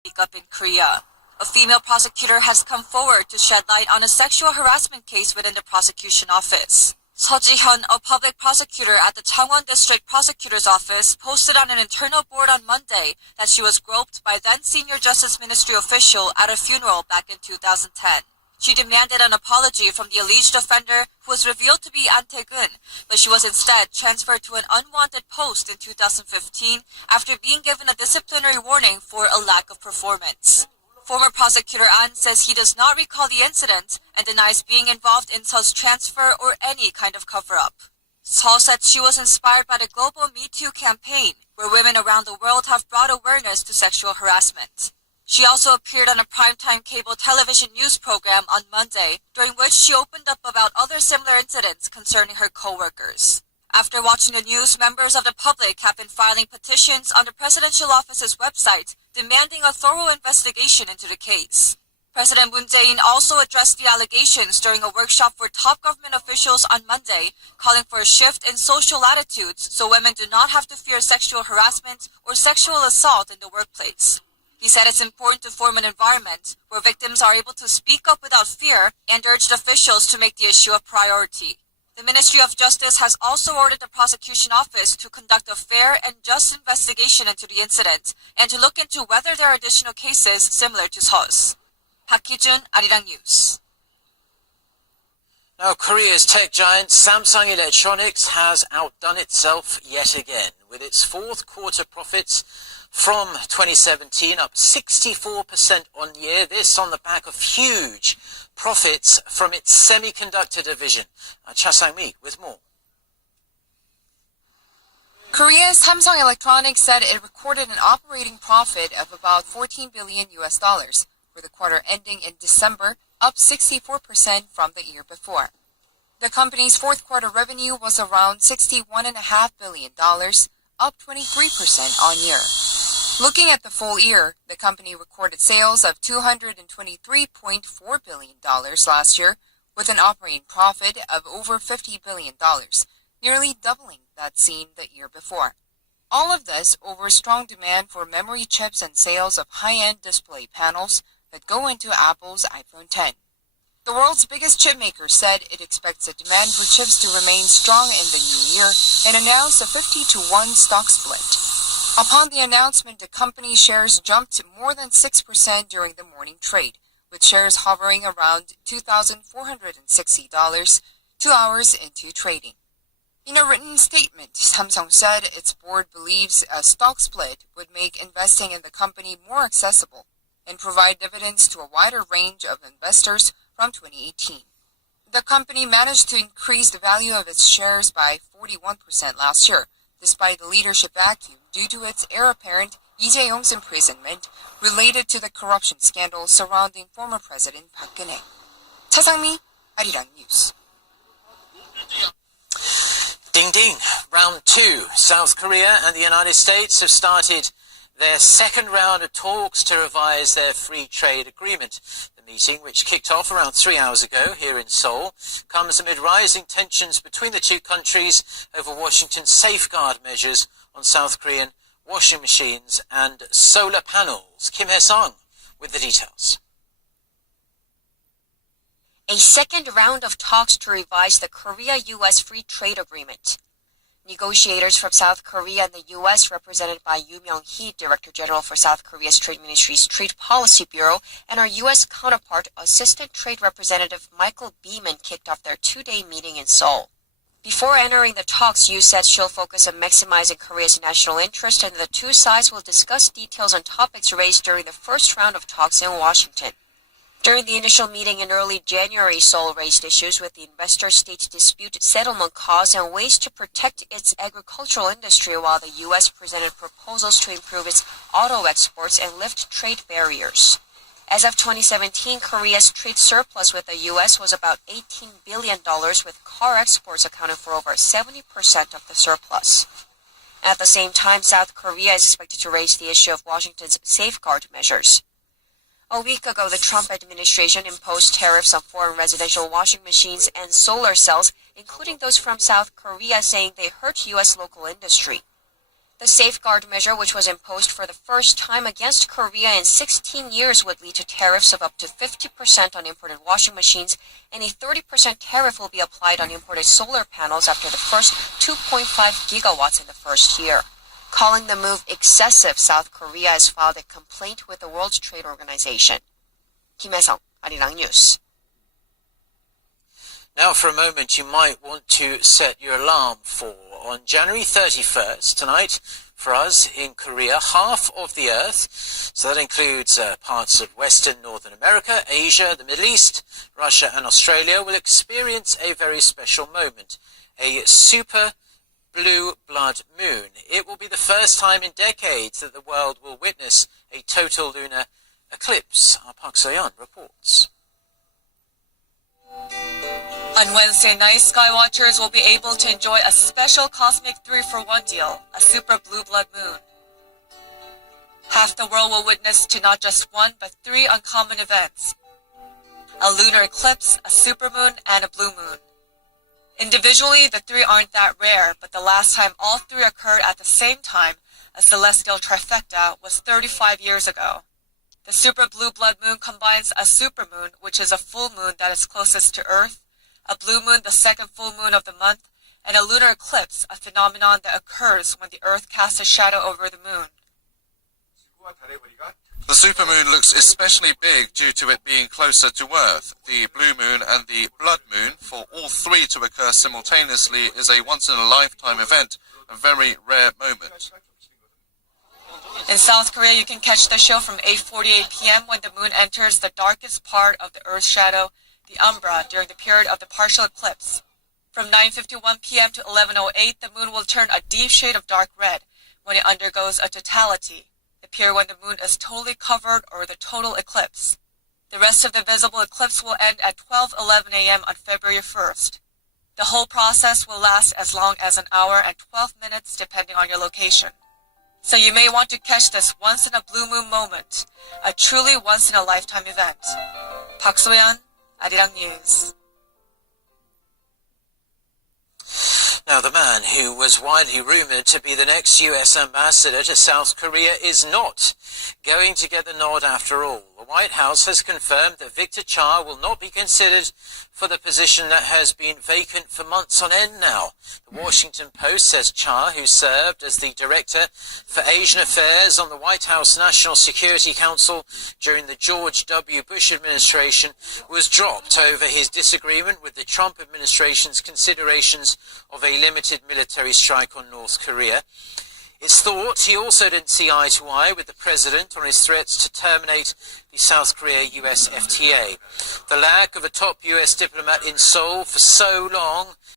speak up in Korea. A female prosecutor has come forward to shed light on a sexual harassment case within the prosecution office. Seo Ji-hyun, a public prosecutor at the Changwon District Prosecutor's Office, posted on an internal board on Monday that she was groped by then Senior Justice Ministry official at a funeral back in 2010. She demanded an apology from the alleged offender, who was revealed to be An Tae-gun, but she was instead transferred to an unwanted post in 2015 after being given a disciplinary warning for a lack of performance. Former prosecutor An says he does not recall the incident and denies being involved in Seo's transfer or any kind of cover-up. Seo said she was inspired by the global Me Too campaign, where women around the world have brought awareness to sexual harassment. She also appeared on a primetime cable television news program on Monday, during which she opened up about other similar incidents concerning her co-workers. After watching the news, members of the public have been filing petitions on the presidential office's website demanding a thorough investigation into the case. President Moon Jae-in also addressed the allegations during a workshop for top government officials on Monday, calling for a shift in social attitudes so women do not have to fear sexual harassment or sexual assault in the workplace. He said it's important to form an environment where victims are able to speak up without fear and urged officials to make the issue a priority. The Ministry of Justice has also ordered the prosecution office to conduct a fair and just investigation into the incident and to look into whether there are additional cases similar to Seo's. Park Hee-jun, Arirang News. Now, Korea's tech giant Samsung Electronics has outdone itself yet again, with its fourth quarter profits from 2017 up 64% on year. This on the back of huge profits from its semiconductor division. Cha Sang-mi with more. Korea's Samsung Electronics said it recorded an operating profit of about $14 billion for the quarter ending in December, up 64% from the year before. The company's fourth quarter revenue was around $61.5 billion, up 23% on year. Looking at the full year, the company recorded sales of $223.4 billion last year, with an operating profit of over $50 billion, nearly doubling that seen the year before. All of this over strong demand for memory chips and sales of high-end display panels that go into Apple's iPhone X. The world's biggest chip maker said it expects the demand for chips to remain strong in the new year and announced a 50-to-1 stock split. Upon the announcement, the company's shares jumped more than 6% during the morning trade, with shares hovering around $2,460 2 hours into trading. In a written statement, Samsung said its board believes a stock split would make investing in the company more accessible and provide dividends to a wider range of investors from 2018. The company managed to increase the value of its shares by 41% last year, despite the leadership vacuum due to its heir apparent Lee Jae-yong's imprisonment related to the corruption scandal surrounding former President Park Geun-hye. Cha Sang-mi, Arirang News. Ding ding. Round 2. South Korea and the United States have started their second round of talks to revise their free trade agreement. The meeting, which kicked off around 3 hours ago here in Seoul, comes amid rising tensions between the two countries over Washington's safeguard measures on South Korean washing machines and solar panels. Kim Hye-sung with the details. A second round of talks to revise the Korea-U.S. Free Trade Agreement. Negotiators from South Korea and the U.S., represented by Yoo Myung-hee, Director General for South Korea's Trade Ministry's Trade Policy Bureau, and our U.S. counterpart, Assistant Trade Representative Michael Beeman, kicked off their 2-day meeting in Seoul. Before entering the talks, Yoo said she'll focus on maximizing Korea's national interest, and the two sides will discuss details on topics raised during the first round of talks in Washington. During the initial meeting in early January, Seoul raised issues with the investor-state dispute settlement cause and ways to protect its agricultural industry, while the U.S. presented proposals to improve its auto exports and lift trade barriers. As of 2017, Korea's trade surplus with the U.S. was about $18 billion, with car exports accounting for over 70% of the surplus. At the same time, South Korea is expected to raise the issue of Washington's safeguard measures. A week ago, the Trump administration imposed tariffs on foreign residential washing machines and solar cells, including those from South Korea, saying they hurt U.S. local industry. The safeguard measure, which was imposed for the first time against Korea in 16 years, would lead to tariffs of up to 50% on imported washing machines, and a 30% tariff will be applied on imported solar panels after the first 2.5 gigawatts in the first year. Calling the move excessive, South Korea has filed a complaint with the World Trade Organization. 김혜성, 아리랑 뉴스. Now for a moment you might want to set your alarm for. On January 31st, tonight, for us in Korea, half of the Earth, so that includes parts of Western Northern America, Asia, the Middle East, Russia and Australia, will experience a very special moment, a super blue blood moon. It will be the first time in decades that the world will witness a total lunar eclipse. Our Park So-yeon reports. On Wednesday night, skywatchers will be able to enjoy a special cosmic 3-for-1 deal, a super blue blood moon. Half the world will witness to not just one, but 3 uncommon events: a lunar eclipse, a supermoon, and a blue moon. Individually, the 3 aren't that rare, but the last time all 3 occurred at the same time, a celestial trifecta, was 35 years ago. The super blue blood moon combines a supermoon, which is a full moon that is closest to Earth, a blue moon, the second full moon of the month, and a lunar eclipse, a phenomenon that occurs when the Earth casts a shadow over the moon. The supermoon looks especially big due to it being closer to Earth. The blue moon and the blood moon, for all 3 to occur simultaneously, is a once-in-a-lifetime event, a very rare moment. In South Korea, you can catch the show from 8:48 p.m. when the moon enters the darkest part of the Earth's shadow, the umbra, during the period of the partial eclipse. From 9:51 p.m. to 11:08, the moon will turn a deep shade of dark red when it undergoes a totality, the period when the moon is totally covered, or the total eclipse. The rest of the visible eclipse will end at 12:11 a.m. on February 1st. The whole process will last as long as an hour and 12 minutes depending on your location. So you may want to catch this once-in-a-blue-moon moment, a truly once-in-a-lifetime event. Park So-yeon, 아리랑 뉴스. Now, the man who was widely rumored to be the next US ambassador to South Korea is not going to get the nod after all. The White House has confirmed that Victor Cha will not be considered for the position that has been vacant for months on end now. The Washington Post says Cha, who served as the Director for Asian Affairs on the White House National Security Council during the George W. Bush administration, was dropped over his disagreement with the Trump administration's considerations of a limited military strike on North Korea. It's thought he also didn't see eye to eye with the president on his threats to terminate the South Korea-US FTA. The lack of a top US diplomat in Seoul for so long